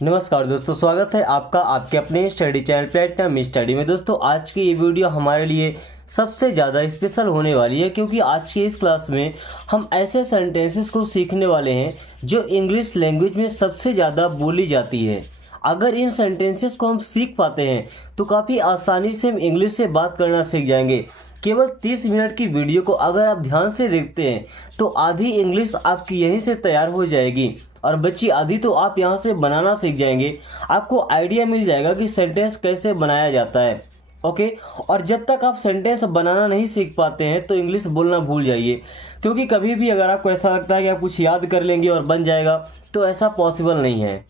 नमस्कार दोस्तों, स्वागत है आपका आपके अपने स्टडी चैनल प्लेटिनम स्टडी में। दोस्तों आज की ये वीडियो हमारे लिए सबसे ज़्यादा स्पेशल होने वाली है, क्योंकि आज की इस क्लास में हम ऐसे सेंटेंसेस को सीखने वाले हैं जो इंग्लिश लैंग्वेज में सबसे ज़्यादा बोली जाती है। अगर इन सेंटेंसेस को हम सीख पाते हैं तो काफ़ी आसानी से हम इंग्लिश से बात करना सीख जाएंगे। केवल 30 मिनट की वीडियो को अगर आप ध्यान से देखते हैं तो आधी इंग्लिश आपकी यहीं से तैयार हो जाएगी और बची आधी तो आप यहाँ से बनाना सीख जाएंगे। आपको आइडिया मिल जाएगा कि सेंटेंस कैसे बनाया जाता है। ओके, और जब तक आप सेंटेंस बनाना नहीं सीख पाते हैं तो इंग्लिश बोलना भूल जाइए, क्योंकि कभी भी अगर आपको ऐसा लगता है कि आप कुछ याद कर लेंगे और बन जाएगा तो ऐसा पॉसिबल नहीं है।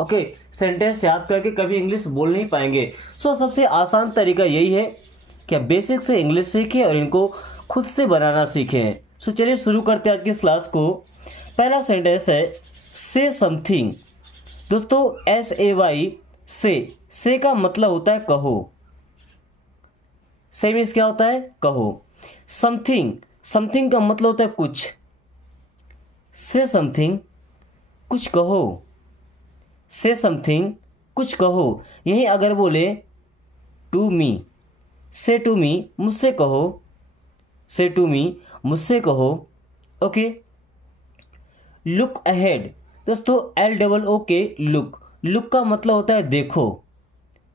ओके, सेंटेंस याद करके कभी इंग्लिश बोल नहीं पाएंगे। सो सबसे आसान तरीका यही है कि आप बेसिक से इंग्लिश सीखें और इनको खुद से बनाना सीखें। सो चलिए शुरू करते हैं आज की इस क्लास को। पहला सेंटेंस है से समथिंग। दोस्तों SAY से का मतलब होता है कहो। से मीन्स क्या होता है? कहो। समथिंग का मतलब होता है कुछ। से समथिंग कुछ कहो। से समथिंग कुछ कहो। यही अगर बोले टू मी, से टू मी मुझसे कहो। से टू मी मुझसे कहो। Okay, look ahead. दोस्तों LOOK लुक का मतलब होता है देखो।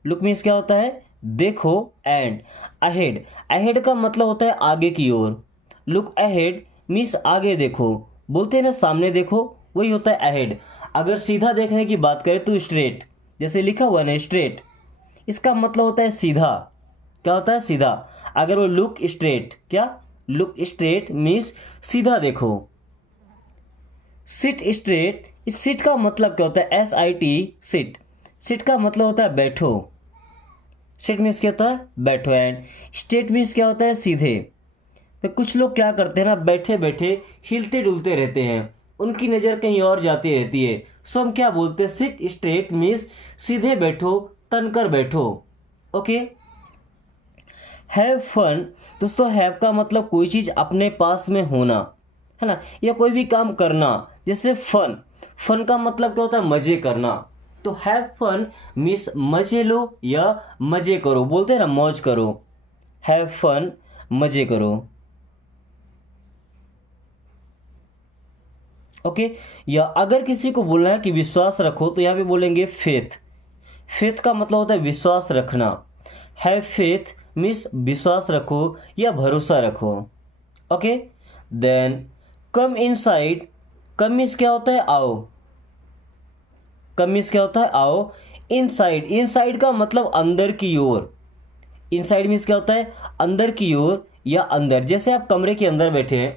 लुक मीन्स क्या होता है? देखो। एंड अहेड का मतलब होता है आगे की ओर। लुक अहेड मीन्स आगे देखो। बोलते हैं ना सामने देखो, वही होता है अहेड। अगर सीधा देखने की बात करें तो स्ट्रेट, जैसे लिखा हुआ ना स्ट्रेट, इसका मतलब होता है सीधा। क्या होता है? सीधा। अगर वो लुक स्ट्रेट, क्या लुक स्ट्रेट मीन्स सीधा देखो। सिट स्ट्रेट, इस सिट का मतलब क्या होता है? SIT seat. सिट का मतलब होता है बैठो। सिट मीन्स क्या होता है? बैठो। एंड स्ट्रेट मीन्स क्या होता है? सीधे। तो कुछ लोग क्या करते हैं ना, बैठे बैठे हिलते डुलते रहते हैं, उनकी नज़र कहीं और जाती रहती है। सो हम क्या बोलते हैं? सिट स्ट्रेट मीन्स सीधे बैठो, तनकर बैठो। Okay, have fun. दोस्तों हैव का मतलब कोई चीज़ अपने पास में होना है ना, या कोई भी काम करना। जैसे फन का मतलब क्या होता है? मजे करना। तो हैव फन मीन्स मजे लो या मजे करो। बोलते हैं ना मौज करो। हैव फन मजे करो। ओके, या अगर किसी को बोलना है कि विश्वास रखो तो यहाँ पे बोलेंगे फेथ। फेथ का मतलब होता है विश्वास रखना। हैव फेथ मीन्स विश्वास रखो या भरोसा रखो। Okay, then come inside. Come means क्या होता है? आओ। कम मीन्स क्या होता है? आओ। इनसाइड का मतलब अंदर की ओर। इनसाइड मीन्स क्या होता है? अंदर की ओर या अंदर। जैसे आप कमरे के अंदर बैठे हैं,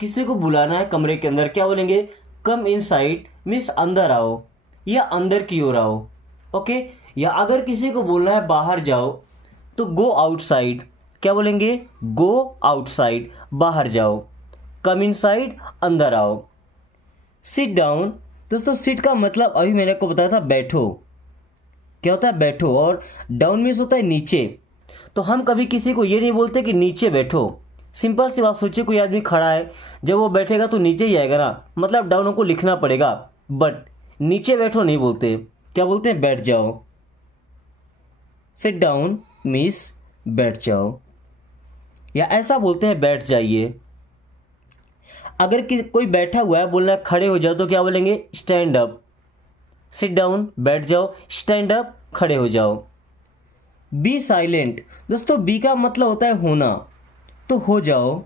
किसी को बुलाना है कमरे के अंदर, क्या बोलेंगे? कम इनसाइड मीन्स अंदर आओ या अंदर की ओर आओ। ओके, या अगर किसी को बोलना है बाहर जाओ तो गो आउटसाइड। क्या बोलेंगे? गो आउटसाइड, बाहर जाओ। कम इनसाइड अंदर आओ। Sit down. दोस्तों सिट का मतलब अभी मैंने आपको बताया था बैठो। क्या होता है? बैठो। और डाउन मीन्स होता है नीचे। तो हम कभी किसी को ये नहीं बोलते कि नीचे बैठो। सिंपल सी बात, सोचिए कोई आदमी खड़ा है, जब वो बैठेगा तो नीचे ही आएगा ना, मतलब डाउन हमको लिखना पड़ेगा। बट नीचे बैठो नहीं बोलते, क्या बोलते हैं? बैठ जाओ। सिट डाउन मीन्स बैठ जाओ, या ऐसा बोलते हैं बैठ जाइए। अगर कोई बैठा हुआ है, बोलना है खड़े हो जाओ, तो क्या बोलेंगे? Stand up. सिट डाउन बैठ जाओ, स्टैंड अप खड़े हो जाओ। B silent. दोस्तों बी का मतलब होता है होना, तो हो जाओ।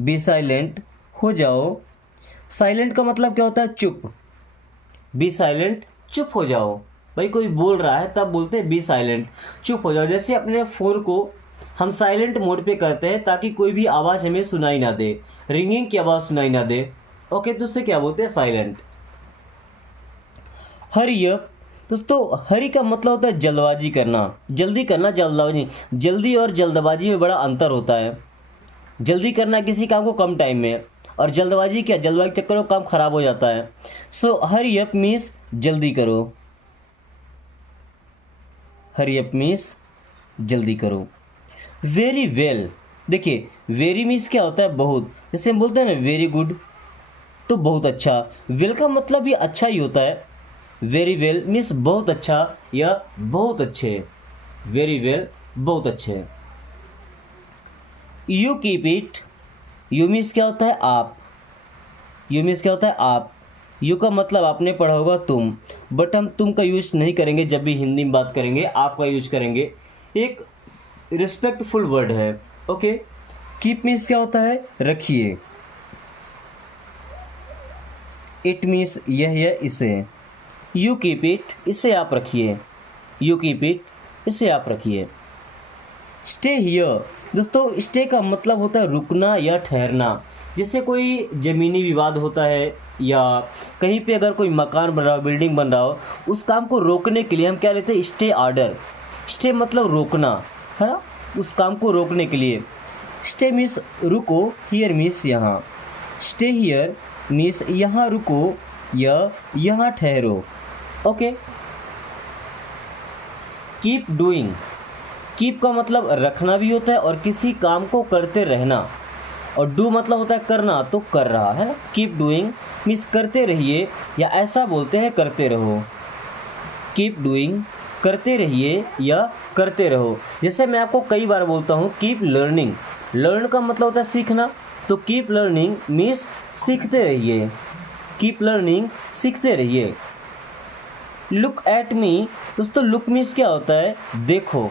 बी साइलेंट हो जाओ। साइलेंट का मतलब क्या होता है? चुप। बी साइलेंट चुप हो जाओ। भाई कोई बोल रहा है तब बोलते हैं बी साइलेंट, चुप हो जाओ। जैसे अपने फ़ोन को हम साइलेंट मोड पे करते हैं ताकि कोई भी आवाज़ हमें सुनाई ना दे, रिंगिंग की आवाज़ सुनाई ना दे। ओके, तो उससे क्या बोलते हैं? साइलेंट। Hurry up. दोस्तों हरी का मतलब होता है जल्दबाजी करना, जल्दी करना, जल्दबाजी। जल्दी और जल्दबाजी में बड़ा अंतर होता है। जल्दी करना किसी काम को कम टाइम में, और जल्दबाजी क्या? जल्दबाजी के चक्कर में काम खराब हो जाता है। सो हरी अप मीन्स जल्दी करो। हरी अप मीन्स जल्दी करो। Very well. देखिए वेरी मीन्स क्या होता है? बहुत। जैसे हम बोलते हैं ना वेरी गुड, तो बहुत अच्छा। वेल का मतलब भी अच्छा ही होता है। वेरी वेल मीन्स बहुत अच्छा या बहुत अच्छे, वेरी वेल बहुत अच्छे। You keep it, you means क्या होता है आप, यू मीन्स क्या होता है आप, यू का मतलब आपने पढ़ा होगा तुम, बट हम तुम का यूज नहीं करेंगे जब भी हिंदी में बात करेंगे, आप का यूज करेंगे। एक रिस्पेक्टफुल वर्ड है। ओके, कीप मीन्स क्या होता है रखिए, इट मीन्स यह या इसे, यू कीप इट इसे आप रखिए, यू कीप इट इसे आप रखिए। स्टे हियर, दोस्तों स्टे का मतलब होता है रुकना या ठहरना। जैसे कोई ज़मीनी विवाद होता है या कहीं पे अगर कोई मकान बन रहा हो, बिल्डिंग बन रहा हो, उस काम को रोकने के लिए हम क्या लेते हैं स्टे ऑर्डर। स्टे मतलब रोकना है ना, उस काम को रोकने के लिए। स्टे मीन्स रुको, हियर मीन्स यहाँ, स्टे हियर मीन्स यहाँ रुको या यहाँ ठहरो। ओके, कीप डूइंग, कीप का मतलब रखना भी होता है और किसी काम को करते रहना, और डू मतलब होता है करना, तो कर रहा है ना। कीप डूइंग मीन्स करते रहिए, या ऐसा बोलते हैं करते रहो। कीप डूइंग करते रहिए या करते रहो। जैसे मैं आपको कई बार बोलता हूँ कीप लर्निंग, लर्न का मतलब होता है सीखना, तो कीप लर्निंग मीन्स सीखते रहिए, कीप लर्निंग सीखते रहिए। लुक एट मी, दोस्तों लुक मीन्स क्या होता है देखो,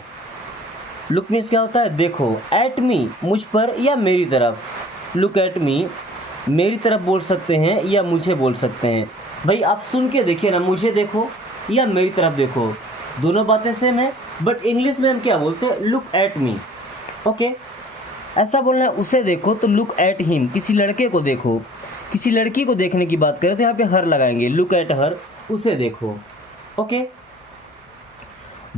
लुक मीन्स क्या होता है देखो, एट मी मुझ पर या मेरी तरफ। लुक एट मी मेरी तरफ बोल सकते हैं या मुझे बोल सकते हैं। भाई आप सुन के देखिए ना, मुझे देखो या मेरी तरफ देखो, दोनों बातें सेम है, बट इंग्लिश में हम क्या बोलते हैं लुक एट मी। ओके, ऐसा बोलना है उसे देखो तो लुक एट हिम, किसी लड़के को देखो, किसी लड़की को देखने की बात करें तो यहाँ पे हर लगाएंगे, लुक एट हर, उसे देखो। ओके,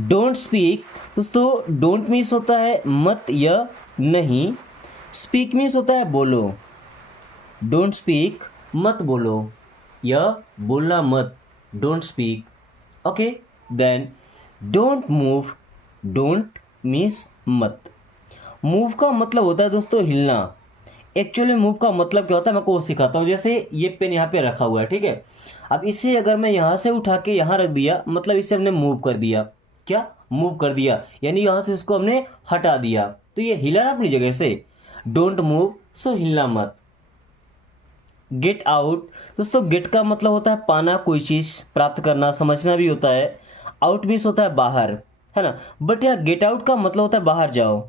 डोंट स्पीक, दोस्तों डोंट मीन्स होता है मत या नहीं, स्पीक मीन्स होता है बोलो। डोंट स्पीक मत बोलो या बोलना मत, don't speak. Okay, then don't move, don't means मत। मूव का मतलब होता है दोस्तों हिलना। एक्चुअली मूव का मतलब क्या होता है मैं आपको वो सिखाता हूँ। जैसे ये पेन यहाँ पे रखा हुआ है, ठीक है, अब इसे अगर मैं यहाँ से उठा के यहाँ रख दिया, मतलब इसे हमने मूव कर दिया, क्या मूव कर दिया, यानी यहाँ से इसको हमने हटा दिया, तो ये हिला ना अपनी जगह से। डोंट मूव सो हिलना मत। गेट आउट, दोस्तों गेट का मतलब होता है पाना, कोई चीज़ प्राप्त करना, समझना भी होता है। आउट मीन्स होता है बाहर, है ना, बट यहाँ गेट आउट का मतलब होता है बाहर जाओ।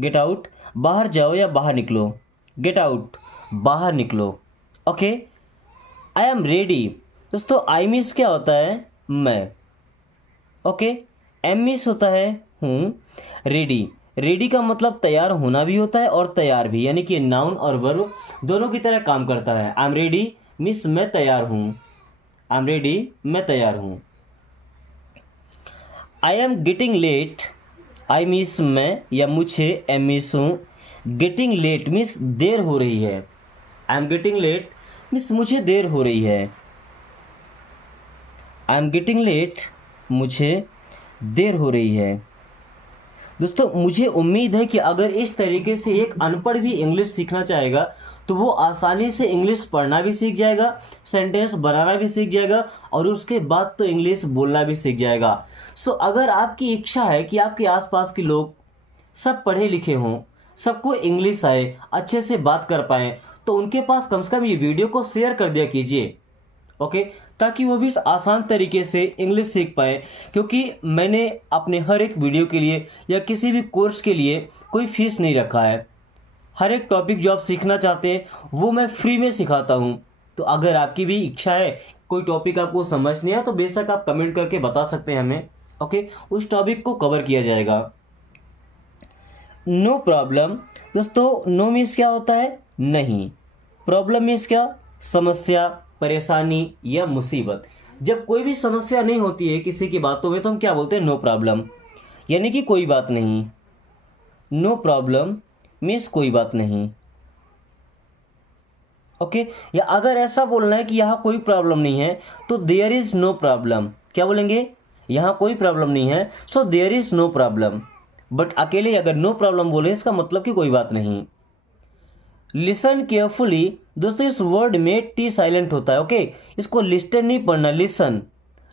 गेट आउट बाहर जाओ या बाहर निकलो, गेट आउट बाहर निकलो। ओके, आई एम रेडी, दोस्तों आई मीन्स क्या होता है मैं। ओके, एम मीन्स होता है हूँ, रेडी, रेडी का मतलब तैयार होना भी होता है और तैयार भी, यानी कि नाउन और वर्ब दोनों की तरह काम करता है। आई एम रेडी मीन्स मैं तैयार हूँ, आई एम रेडी मैं तैयार हूँ। I am getting late, I means मैं या मुझे, एम मीन्स हूँ, गेटिंग लेट मीन्स देर हो रही है। I am getting late means मुझे देर हो रही है। आई एम गेटिंग लेट मुझे देर हो रही है। दोस्तों मुझे उम्मीद है कि अगर इस तरीके से एक अनपढ़ भी इंग्लिश सीखना चाहेगा तो वो आसानी से इंग्लिश पढ़ना भी सीख जाएगा, सेंटेंस बनाना भी सीख जाएगा और उसके बाद तो इंग्लिश बोलना भी सीख जाएगा। सो अगर आपकी इच्छा है कि आपके आसपास के लोग सब पढ़े लिखे हों, सबको इंग्लिश आए, अच्छे से बात कर पाएँ, तो उनके पास कम से कम ये वीडियो को शेयर कर दिया कीजिए। ओके, ताकि वो भी इस आसान तरीके से इंग्लिश सीख पाए। क्योंकि मैंने अपने हर एक वीडियो के लिए या किसी भी कोर्स के लिए कोई फीस नहीं रखा है। हर एक टॉपिक जो आप सीखना चाहते हैं वो मैं फ्री में सिखाता हूँ। तो अगर आपकी भी इच्छा है, कोई टॉपिक आपको समझ नहीं आया, तो बेशक आप कमेंट करके बता सकते हैं हमें। ओके, उस टॉपिक को कवर किया जाएगा। नो प्रॉब्लम, दोस्तों नो मीन्स क्या होता है नहीं, प्रॉब्लम मीन्स क्या समस्या, परेशानी या मुसीबत। जब कोई भी समस्या नहीं होती है किसी की बातों में तो हम क्या बोलते हैं नो प्रॉब्लम, यानी कि कोई बात नहीं। नो प्रॉब्लम मीन्स कोई बात नहीं। ओके, या अगर ऐसा बोलना है कि यहाँ कोई प्रॉब्लम नहीं है तो देयर इज नो प्रॉब्लम, क्या बोलेंगे यहाँ कोई प्रॉब्लम नहीं है, so there is no problem. But अकेले अगर नो प्रॉब्लम बोले इसका मतलब कि कोई बात नहीं। लिसन केयरफुली, दोस्तों इस वर्ड में टी साइलेंट होता है, ओके। इसको लिस्टन नहीं पढ़ना, लिसन।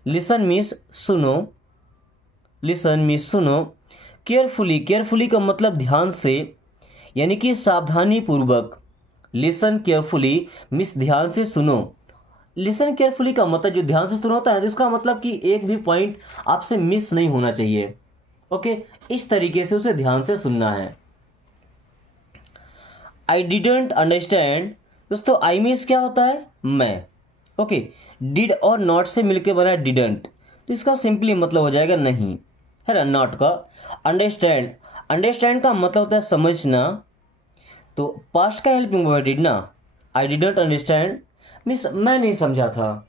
लिसन मीन्स सुनो, लिसन मीन्स सुनो। केयरफुली, केयरफुली का मतलब ध्यान से, यानी कि सावधानी पूर्वक। लिसन केयरफुली मीन्स ध्यान से सुनो। लिसन केयरफुली का मतलब जो ध्यान से सुना होता है, तो इसका मतलब कि एक भी पॉइंट आपसे मिस नहीं होना चाहिए, ओके। इस तरीके से उसे ध्यान से सुनना है। आई डिडंट अंडरस्टैंड, दोस्तों आई मीन्स क्या होता है, मैं, ओके। डिड और नॉट से मिलकर बना डिडंट, तो इसका सिंपली मतलब हो जाएगा नहीं, है ना, नॉट का। अंडरस्टैंड, अंडरस्टैंड का मतलब होता है समझना, तो पास्ट का हेल्पिंग वर्ड डिड ना। आई डिडंट अंडरस्टैंड मीन्स मैं नहीं समझा था।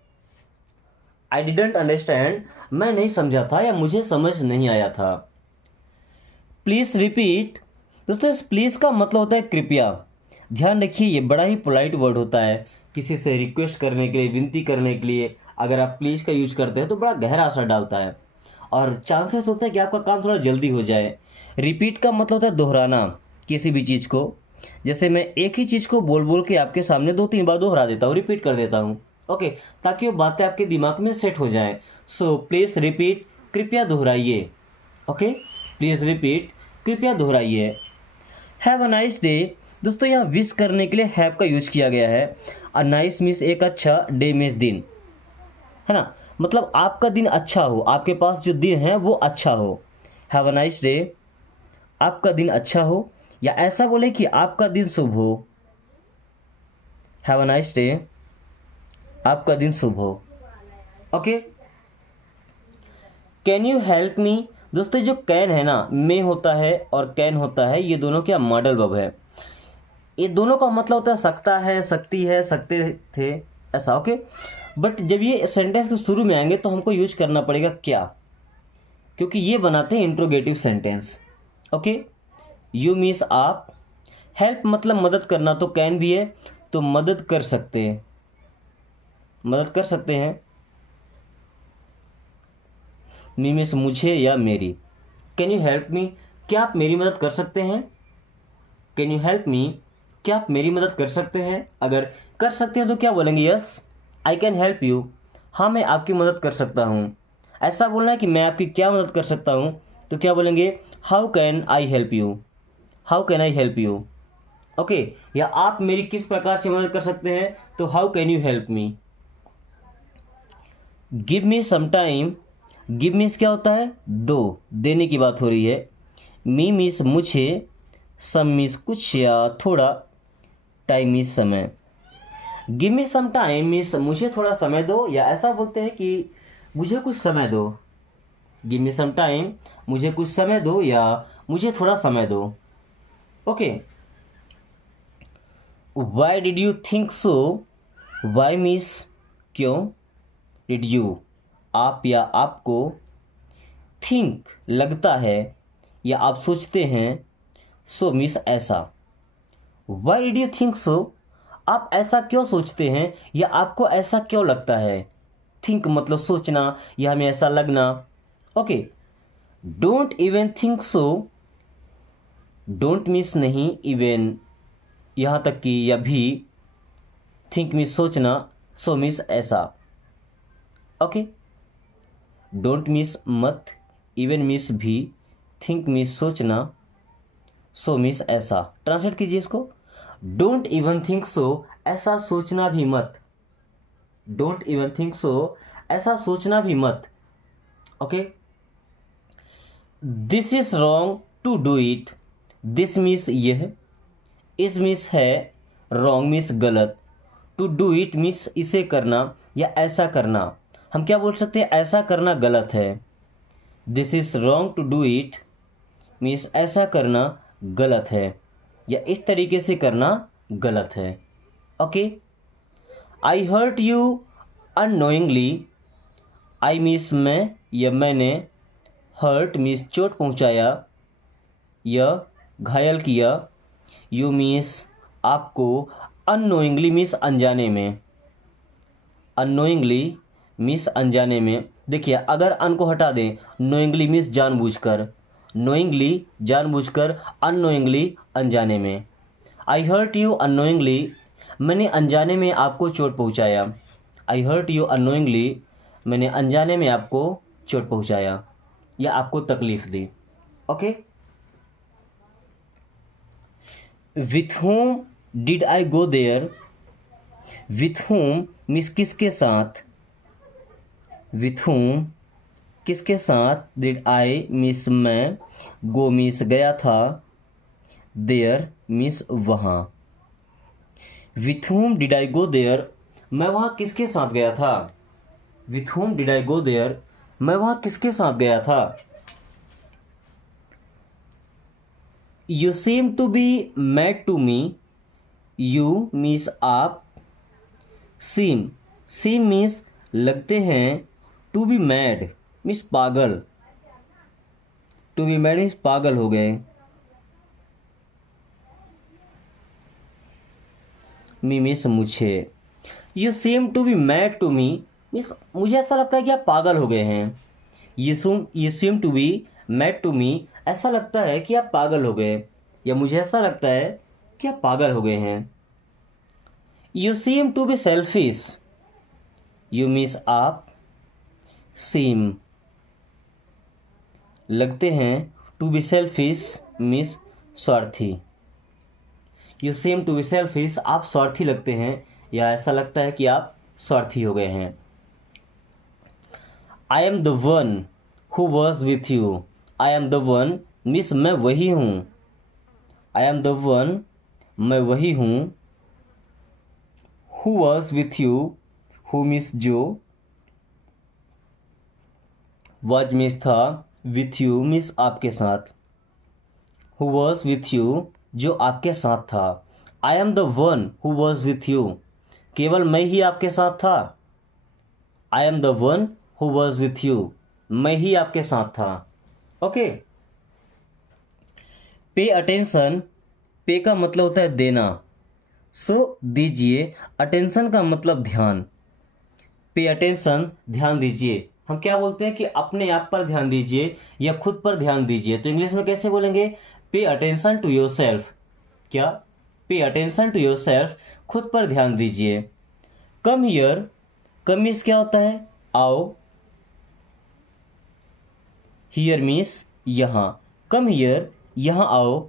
आई डिडंट अंडरस्टैंड, मैं नहीं समझा था या मुझे समझ नहीं आया था। प्लीज रिपीट, दोस्तों इस प्लीज का मतलब होता है कृपया। ध्यान रखिए ये बड़ा ही पोलाइट वर्ड होता है, किसी से रिक्वेस्ट करने के लिए, विनती करने के लिए अगर आप प्लीज का यूज करते हैं तो बड़ा गहरा असर डालता है और चांसेस होता है कि आपका काम थोड़ा जल्दी हो जाए। रिपीट का मतलब होता है दोहराना किसी भी चीज़ को। जैसे मैं एक ही चीज़ को बोल बोल के आपके सामने 2-3 बार दोहरा देता हूँ, रिपीट कर देता हूँ, ओके, ताकि वो बातें आपके दिमाग में सेट हो जाएं। सो प्लीज़ रिपीट, कृपया दोहराइए, ओके, प्लीज़ रिपीट, कृपया दोहराइए। हैव अ नाइस डे, दोस्तों यहाँ विश करने के लिए हैव का यूज किया गया है। अ नाइस मीन्स एक अच्छा, डे मीन्स दिन, है ना, मतलब आपका दिन अच्छा हो, आपके पास जो दिन है वो अच्छा हो। हैव अ नाइस डे, आपका दिन अच्छा हो, या ऐसा बोले कि आपका दिन शुभ हो। हैव अ नाइस डे, आपका दिन शुभ हो, ओके। कैन यू हेल्प मी, दोस्तों जो कैन है ना, मे होता है और कैन होता है, ये दोनों क्या मॉडल वर्ब है। ये दोनों का मतलब होता है सकता है, सकती है, सकते थे, ऐसा, ओके। बट जब ये सेंटेंस के शुरू में आएंगे तो हमको यूज करना पड़ेगा क्या, क्योंकि ये बनाते हैं interrogative sentence, okay. You means आप, हेल्प मतलब मदद करना, तो कैन भी है, तो मदद कर सकते हैं, मदद कर सकते हैं। मी मीन्स मुझे या मेरी। कैन यू हेल्प मी, क्या आप मेरी मदद कर सकते हैं। कैन यू हेल्प मी, क्या आप मेरी मदद कर सकते हैं। अगर कर सकते हैं तो क्या बोलेंगे, yes I can help you, हाँ मैं आपकी मदद कर सकता हूँ। ऐसा बोलना है कि मैं आपकी क्या मदद कर सकता हूँ, तो क्या बोलेंगे, how can I help you, how can I help you, okay. या आप मेरी किस प्रकार से मदद कर सकते हैं, तो how can you help me. Give me some time, give means क्या होता है, दो, देने की बात हो रही है। मी मीन्स मुझे, सम मीन्स कुछ या थोड़ा, टाइम मीन्स समय। Give me some time means मुझे थोड़ा समय दो, या ऐसा बोलते हैं कि मुझे कुछ समय दो। गिव मी सम टाइम, मुझे कुछ समय दो या मुझे थोड़ा समय दो, okay. Why did you think so, why means क्यों, डिड यू आप या आपको, थिंक लगता है या आप सोचते हैं, सो मीन्स ऐसा। वाई डिड यू थिंक सो, आप ऐसा क्यों सोचते हैं या आपको ऐसा क्यों लगता है। थिंक मतलब सोचना या हमें ऐसा लगना, okay. Don't even think so, don't means नहीं, इवन यहाँ तक कि या भी, थिंक मीन्स सोचना, सो मीन्स ऐसा, ओके। डोंट मीन्स मत, इवन मीन्स भी, थिंक मीन्स सोचना, सो मीन्स ऐसा। ट्रांसलेट कीजिए इसको, डोंट इवन थिंक सो, ऐसा सोचना भी मत। डोंट इवन थिंक सो, ऐसा सोचना भी मत, okay. This is wrong to do it, this means यह, इस मीन्स है, रॉन्ग मीन्स गलत, टू डू इट मीन्स इसे करना या ऐसा करना। हम क्या बोल सकते हैं, ऐसा करना गलत है। This is wrong to do it means ऐसा करना गलत है या इस तरीके से करना गलत है, okay. I hurt you unknowingly, I means मैं या मैंने, हर्ट मीन्स चोट पहुंचाया या घायल किया, यू मीन्स आपको, अननोइंगली मीन्स अनजाने में, अननोइंगली मीन्स अनजाने में। देखिए अगर अन को हटा दें, नोइंगली मीन्स जानबूझकर, नोइंगली जानबूझकर, अननोइंगली अनजाने में। आई हर्ट यू अनोइंगली, मैंने अनजाने में आपको चोट पहुंचाया। आई हर्ट यू अनोइंगली, मैंने अनजाने में आपको चोट पहुंचाया या आपको तकलीफ दी। Okay. With home did I go there, with home means किसके साथ, विथ होम किसके साथ, डिड आई मीन्स मैं, गो मीन्स गया था, देयर मीन्स वहाँ। With home did I go there, मैं वहाँ किसके साथ गया था। With home did I go there, मैं वहाँ किसके साथ गया था। You seem to be mad to me, you means आप, सीम सीम मीन्स लगते हैं, टू बी मैड मीन्स पागल, टू बी मैड मीन्स पागल हो गए। मी मीन्स मुझे। You seem to be mad to me means मुझे ऐसा लगता है कि आप पागल हो गए हैं। You seem to be mad to me, ऐसा लगता है कि आप पागल हो गए, या मुझे ऐसा लगता है कि आप पागल हो गए हैं। You seem to be selfish, you means आप, सीम लगते हैं, टू बी सेल्फिश मीन्स स्वार्थी। You seem to be selfish, आप स्वार्थी लगते हैं या ऐसा लगता है कि आप स्वार्थी हो गए हैं। I am the one who was with you, I am the one means मैं वही हूँ, आई एम द वन मैं वही हूँ, who was with you, who means जो, वॉज मीन्स था, विथ यू मीन्स आपके साथ, हु वॉज विथ यू जो आपके साथ था। I am the one who was with you, केवल मैं ही आपके साथ था। I am the one who was with you, मैं ही आपके साथ था। ओके। पे अटेंशन, पे का मतलब होता है देना, सो दीजिए, अटेंशन का मतलब ध्यान। पे अटेंशन ध्यान दीजिए, हम क्या बोलते हैं कि अपने आप पर ध्यान दीजिए या खुद पर ध्यान दीजिए, तो इंग्लिश में कैसे बोलेंगे, pay attention to your self. क्या, pay attention to your self, खुद पर ध्यान दीजिए। कम हियर, कम मीन्स क्या होता है, आओ, हियर मीन्स यहाँ, कम हियर यहाँ आओ,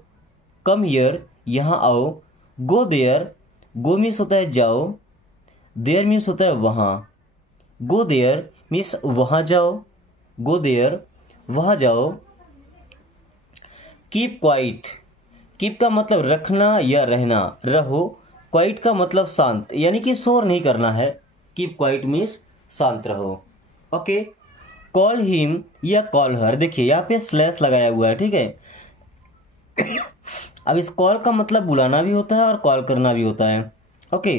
कम हियर यहाँ आओ। गो देयर, गो मीन्स होता है जाओ, देयर मीन्स होता है वहाँ। गो देयर मीन्स वहाँ जाओ, गो देयर वहाँ जाओ। कीप क्वाइट, कीप का मतलब रखना या रहना, रहो। क्वाइट का मतलब शांत, यानी कि शोर नहीं करना है। कीप क्वाइट मीन्स शांत रहो। ओके। कॉल हिम या कॉल हर, देखिए यहाँ पे स्लैश लगाया हुआ है, ठीक है। अब इस कॉल का मतलब बुलाना भी होता है और कॉल करना भी होता है। ओके।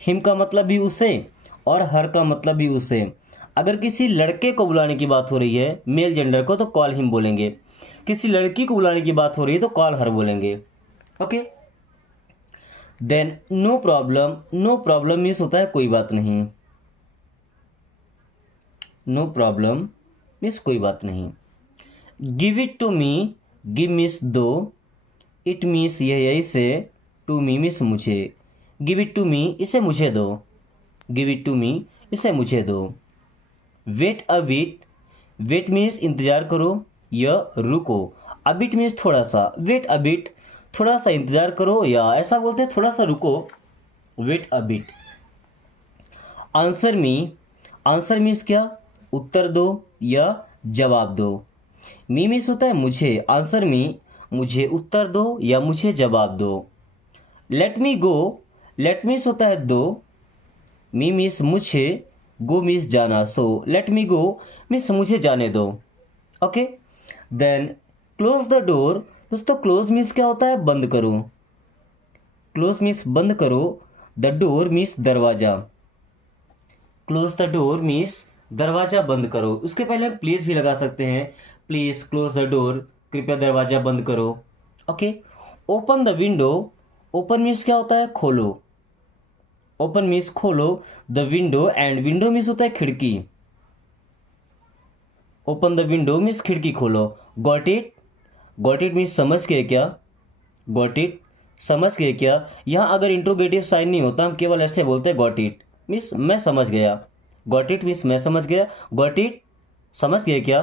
हिम का मतलब भी उसे और हर का मतलब भी उसे। अगर किसी लड़के को बुलाने की बात हो रही है, मेल जेंडर को, तो कॉल हिम बोलेंगे। किसी लड़की को बुलाने की बात हो रही है तो कॉल हर बोलेंगे। Okay. Then no problem, no problem means होता है कोई बात नहीं, नो प्रॉब्लम मीन्स कोई बात नहीं। Give it to me, give means दो, इट मीन्स यही से, टू मी मीन्स मुझे। गिव इट टू मी, इसे मुझे दो, गिव इट टू मी इसे मुझे दो। Wait a bit, wait means इंतजार करो या रुको, अ बिट मीन्स थोड़ा सा, वेट अ बिट थोड़ा सा इंतजार करो, या ऐसा बोलते हैं थोड़ा सा रुको, wait a bit. Answer me, answer means क्या, उत्तर दो या जवाब दो। मी मीन्स होता है मुझे, आंसर मी मुझे उत्तर दो या मुझे जवाब दो। लेट मी गो, लेट मीन्स होता है दो, मी मीन्स मुझे, गो मीन्स जाना, सो लेट मी गो मीन्स मुझे जाने दो। Okay. Then close the door, दोस्तों क्लोज मीन्स क्या होता है, बंद करो, क्लोज मीन्स बंद करो, द डोर मीन्स दरवाजा, क्लोज द डोर मीन्स दरवाजा बंद करो। उसके पहले हम प्लीज भी लगा सकते हैं, प्लीज क्लोज द डोर, कृपया दरवाजा बंद करो। Okay. Open the window, open means क्या होता है, खोलो, ओपन मीन्स खोलो, the window, and window means होता है खिड़की, ओपन द विंडो मीन्स खिड़की खोलो। Got it, got it means समझ गए क्या, गॉट इट समझ गए क्या। यहाँ अगर इंट्रोगेटिव साइन नहीं होता, हम केवल ऐसे बोलते हैं गॉट इट, मीन्स मैं समझ गया। गॉट इट मीन्स मैं समझ गया, गॉट इट समझ गए क्या।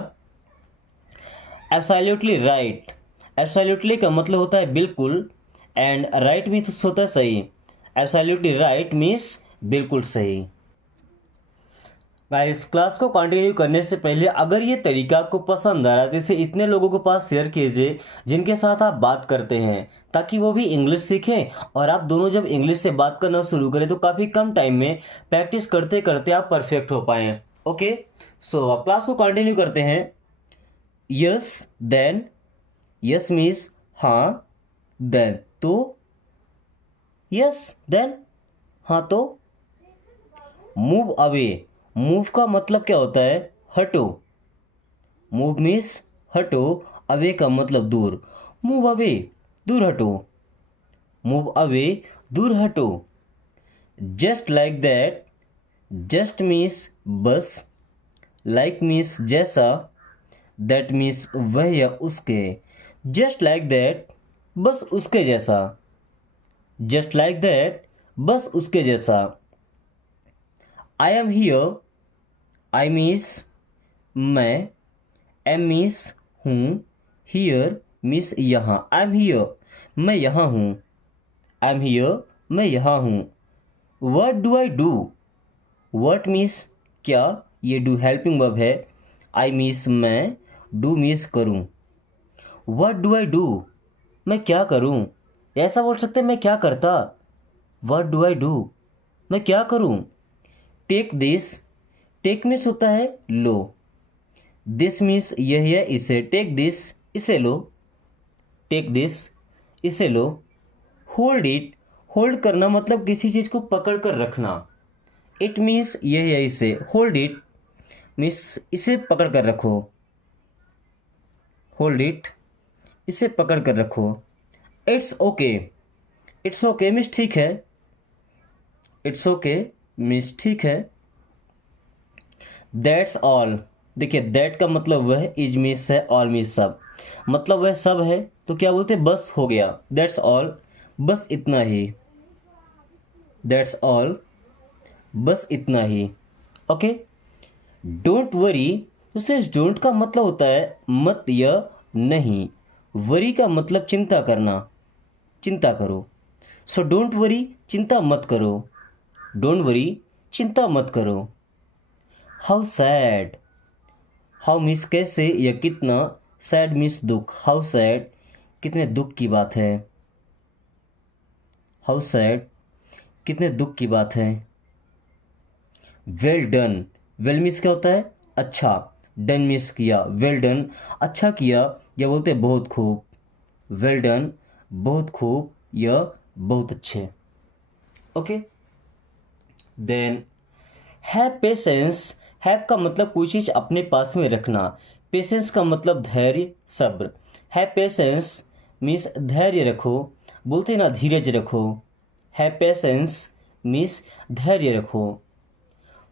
एब्सोल्युटली राइट, एब्सोल्युटली का मतलब होता है बिल्कुल, एंड राइट मीन्स होता है सही। एब्सोल्युटली राइट मीन्स बिल्कुल सही। गाइस, क्लास को कंटिन्यू करने से पहले अगर ये तरीका आपको पसंद आ रहा है तो इसे इतने लोगों के पास शेयर कीजिए जिनके साथ आप बात करते हैं, ताकि वो भी इंग्लिश सीखें और आप दोनों जब इंग्लिश से बात करना शुरू करें तो काफ़ी कम टाइम में प्रैक्टिस करते करते आप परफेक्ट हो पाएँ। ओके, सो अब क्लास को कंटिन्यू करते हैं। यस देन, यस मीन्स हाँ, देन तो, यस देन हाँ तो। मूव अवे, मूव का मतलब क्या होता है, हटो। मूव मीन्स हटो, अवे का मतलब दूर। मूव अवे, दूर हटो। मूव अवे, दूर हटो। Just like that, just means बस, लाइक मीन्स जैसा, दैट मीन्स वह या उसके। जस्ट लाइक दैट, बस उसके जैसा। जस्ट लाइक दैट, बस उसके जैसा। I am here, I means मैं, एम मीन्स हूँ, हियर मीन्स यहाँ। आई एम हियर, मैं यहाँ हूँ। आई एम हियर, मैं यहाँ हूँ। What do I do, what means क्या, ये डू हेल्पिंग वर्ब है। आई मीन्स मैं, डू मीन्स करूँ। व्हाट डू आई डू, मैं क्या करूँ। ऐसा बोल सकते हैं मैं क्या करता। व्हाट डू आई डू, मैं क्या करूँ। टेक दिस, टेक मीन्स होता है लो। दिस मीन्स यह है इसे। टेक दिस, इसे लो। टेक दिस, इसे लो। होल्ड इट, होल्ड करना मतलब किसी चीज़ को पकड़ कर रखना। इट मीन्स यह है इसे। होल्ड इट मीन्स इसे पकड़ कर रखो। होल्ड इट, इसे पकड़ कर रखो। It's okay, it's okay means ठीक है। इट्स ओके मीन्स ठीक है। दैट्स ऑल, देखिए दैट का मतलब वह, इज मीन्स है, ऑल मीन्स सब, मतलब वह सब है तो क्या बोलते हैं, बस हो गया। दैट्स ऑल, बस इतना ही। दैट्स ऑल, बस इतना ही। ओके। डोंट वरी, उससे डोंट का मतलब होता है मत या नहीं। वरी का मतलब चिंता करना, चिंता करो। सो डोंट वरी, चिंता मत करो। डोंट वरी, चिंता मत करो। हाउ सैड, हाउ मीन्स कैसे या कितना, सैड मीन्स दुख। हाउ सैड, कितने दुख की बात है। हाउ सैड, कितने दुख की बात है। वेल डन, वेल मीन्स क्या होता है, अच्छा। डन मीन्स किया। वेल डन, अच्छा किया, या बोलते हैं बहुत खूब। वेल डन, बहुत खूब या बहुत अच्छे। Okay. Then have patience, have का मतलब कोई चीज़ अपने पास में रखना। पेशेंस का मतलब धैर्य, सब्र। हैव पेशेंस मीन्स धैर्य रखो, बोलते हैं ना धीरज रखो। हैव पेशेंस मीन्स धैर्य रखो।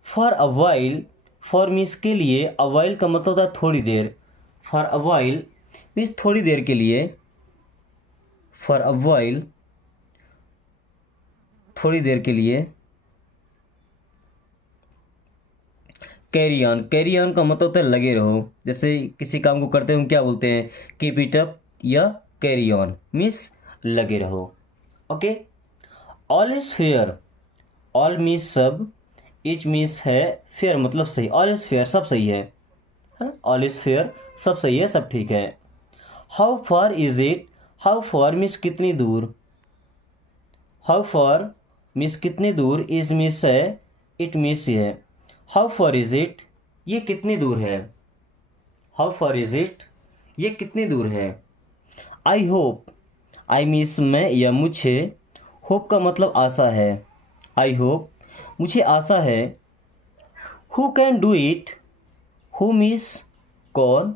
For a while, for means के लिए, अ वाइल का मतलब होता है थोड़ी देर। फॉर अ वाइल मीन्स थोड़ी देर के लिए। फॉर अ वाइल, थोड़ी देर के लिए। कैरी ऑन, कैरी ऑन का मतलब होता है लगे रहो। जैसे किसी काम को करते हैं हम क्या बोलते हैं, कीप इट अप या कैरी ऑन मीन्स लगे रहो। Okay. All is fair, all means सब, इज मीन्स है, फेयर मतलब सही। ऑल इज फेयर, सब सही है। ऑल इज फेयर, सब सही है, सब ठीक है। How far is it, how far means कितनी दूर। हाउ फार मीन्स कितनी दूर। इज मीन्स है, इट मीन्स है। हाउ फार इज इट, ये कितनी दूर है। हाउ फार इज इट, ये कितनी दूर है। आई होप, आई मीन्स मैं या मुझे। होप का मतलब आशा है। आई होप, मुझे आशा है। Who can do it, who means कौन,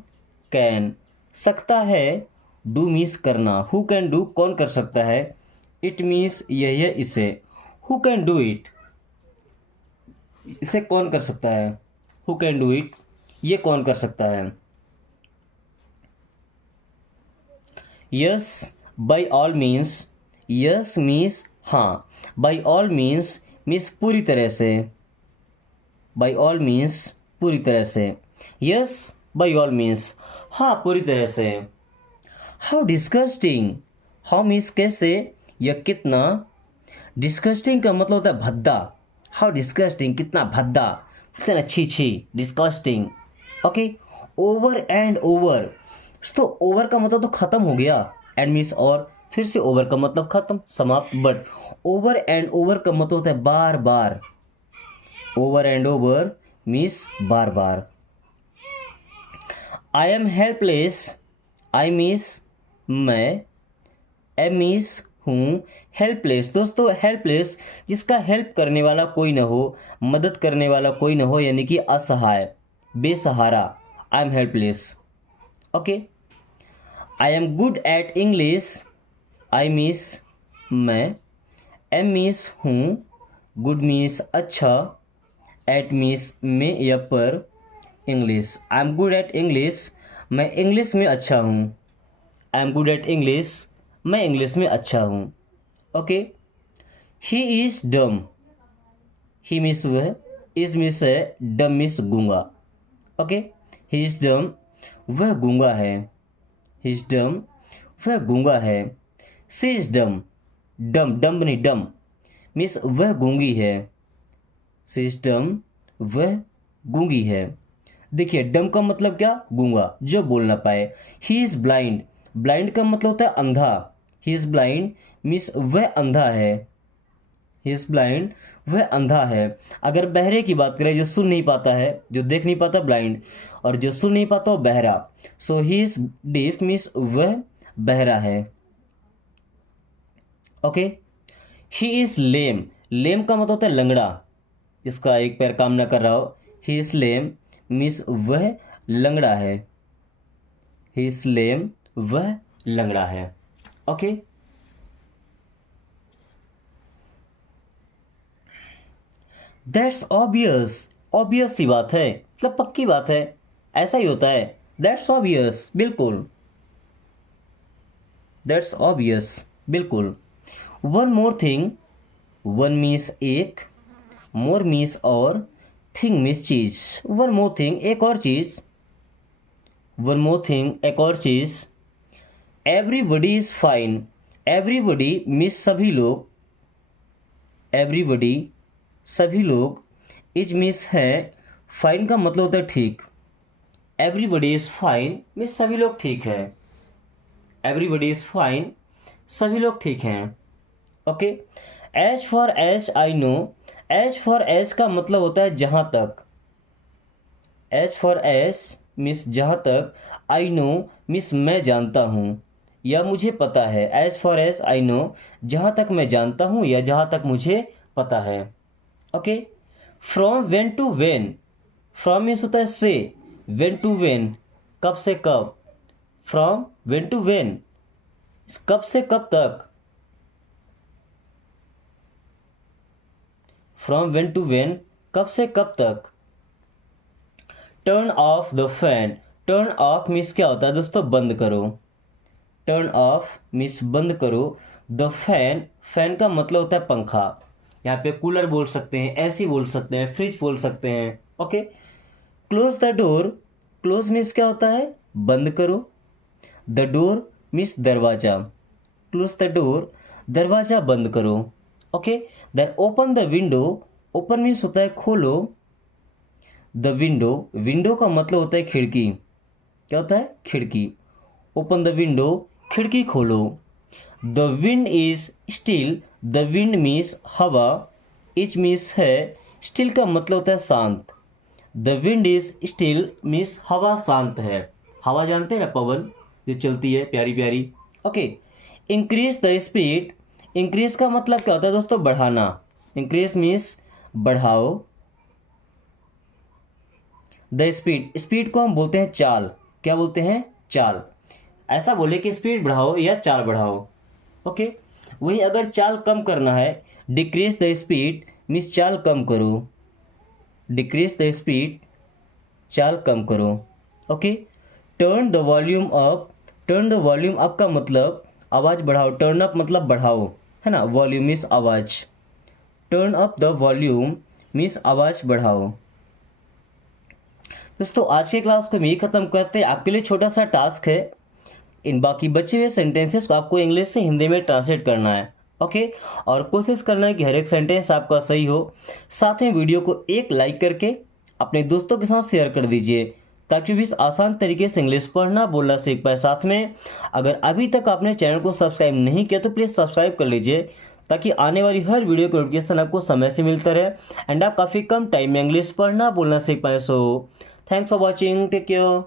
कैन सकता है, डू मीन्स करना। हु कैन डू कौन कर सकता है। इट मीन्स यही है इसे। हु कैन डू इट, इसे कौन कर सकता है। हु कैन डू इट, ये कौन कर सकता है। Yes by all means, yes means हाँ, बाई ऑल मीन्स मीन्स पूरी तरह से, बाई ऑल मीन्स पूरी तरह से, यस बाई ऑल मीन्स हाँ पूरी तरह से। हाउ डिस्गस्टिंग, हाउ मीन्स कैसे या कितना, डिस्गस्टिंग का मतलब होता है भद्दा, हाउ डिस्गस्टिंग कितना भद्दा, कितना छी छी, disgusting. Okay, over and over, तो ओवर का मतलब तो खत्म हो गया, एंड मीन्स और, फिर से ओवर का मतलब खत्म समाप्त, बट ओवर एंड ओवर का मतलब होता है बार बार, ओवर एंड ओवर मीन्स बार बार। I am helpless, I means मैं, एम मीन्स हूँ, हेल्पलेस दोस्तों हेल्पलेस जिसका हेल्प करने वाला कोई ना हो, मदद करने वाला कोई ना हो, यानी कि असहाय, बेसहारा, आई am helpless. Okay, I am good at English, I means मैं, एम मीन्स हूँ, गुड मीन्स अच्छा, एट मीन्स में या पर, English, I am good at English, मैं इंग्लिश में अच्छा हूँ, I am good at English, मैं इंग्लिश में अच्छा हूँ। Okay, he is dumb, he means वह, इज मीन्स है, डम मीन्स गूंगा। ओके, ही इज डम, वह गूंगा है, ही इज डम, वह गूंगा है। सी इज डम, डम डम नहीं डम मीन्स वह गूंगी है, सी इज डम, वह गूंगी है। देखिए डम का मतलब क्या, गूंगा जो बोल ना पाए। ही इज ब्लाइंड, ब्लाइंड का मतलब होता है अंधा, ही इज ब्लाइंड मीन्स वह अंधा है, ही इज ब्लाइंड, वह अंधा है। अगर बहरे की बात करें, जो सुन नहीं पाता है, जो देख नहीं पाता ब्लाइंड, और जो सुन नहीं पाता वो बहरा, सो ही इज डीफ मीन्स वह बहरा है। ओके, ही इज लेम, लेम का मतलब होता है लंगड़ा, जिसका एक पैर काम ना कर रहा हो, ही इज लेम मीन्स वह लंगड़ा है, ही इज लेम, वह लंगड़ा है। ओके, दैट्स ऑब्वियस, ऑब्वियस सी बात है, मतलब पक्की बात है, ऐसा ही होता है, दैट्स ऑब्वियस बिल्कुल, दैट्स ऑब्वियस बिल्कुल। One more thing, one means एक, मोर मीन्स और, थिंग मीन्स चीज, वन मोर थिंग एक और चीज, वन मोर थिंग एक और चीज। Everybody is fine, everybody means सभी लोग, एवरीबडी सभी लोग, इज मीन्स है, फाइन का मतलब होता है ठीक, एवरीबडी इज फाइन मीन्स सभी लोग ठीक है, एवरीबडी इज फाइन सभी लोग ठीक हैं। Okay, as far as I know, as far as का मतलब होता है जहां तक, एज फॉर एज मीन्स जहां तक, आई नो मीन्स मैं जानता हूं या मुझे पता है, as far as I know जहां तक मैं जानता हूं या जहां तक मुझे पता है। Okay, from when to when, from means होता है से, वेन टू वेन कब से कब, फ्रॉम वेन टू वेन कब से कब तक, फ्रॉम वेन टू वेन कब से कब तक। Turn off the fan, turn off means क्या होता है दोस्तों, बंद करो, टर्न ऑफ मीन्स बंद करो, द फैन, फैन का मतलब होता है पंखा, यहाँ पे कूलर बोल सकते हैं, एसी बोल सकते हैं, फ्रिज बोल सकते हैं। Okay, close the door, close means क्या होता है, बंद करो, द डोर मीन्स दरवाजा, क्लोज द डोर दरवाजा बंद करो। Okay, then open the window, open means होता है खोलो, द विंडो, विंडो का मतलब होता है खिड़की, क्या होता है खिड़की, ओपन द विंडो खिड़की खोलो। The wind is still, the wind means हवा, इज मीन्स है, स्टिल का मतलब होता है शांत, the wind is still means हवा शांत है, हवा जानते हैं ना पवन जो चलती है प्यारी प्यारी। Okay, increase the speed, increase का मतलब क्या होता है दोस्तों, बढ़ाना, इंक्रीज मीन्स बढ़ाओ, द स्पीड, स्पीड को हम बोलते हैं चाल, क्या बोलते हैं चाल, ऐसा बोले कि स्पीड बढ़ाओ या चाल बढ़ाओ। ओके, वहीं अगर चाल कम करना है, डिक्रीज द स्पीड मीन्स चाल कम करो, डिक्रीज द स्पीड चाल कम करो। Okay, turn the volume up, turn the volume up का मतलब आवाज़ बढ़ाओ, टर्न अप मतलब बढ़ाओ, है ना, वॉल्यूम मीन्स आवाज़, turn up the volume means आवाज़ बढ़ाओ। दोस्तों आज के क्लास को हम यही ख़त्म करते हैं। आपके लिए छोटा सा टास्क है, इन बाकी बचे हुए सेंटेंसेस को आपको इंग्लिश से हिंदी में ट्रांसलेट करना है। ओके, और कोशिश करना है कि हर एक सेंटेंस आपका सही हो। साथ में वीडियो को एक लाइक करके अपने दोस्तों के साथ शेयर कर दीजिए, ताकि भी इस आसान तरीके से इंग्लिश पढ़ना बोलना सीख पाए। साथ में अगर अभी तक आपने चैनल को सब्सक्राइब नहीं किया तो प्लीज़ सब्सक्राइब कर लीजिए, ताकि आने वाली हर वीडियो का नोटिफिकेशन आपको समय से मिलता रहे एंड आप काफ़ी कम टाइम में इंग्लिश पढ़ना बोलना सीख पाए। So thanks for watching, take care.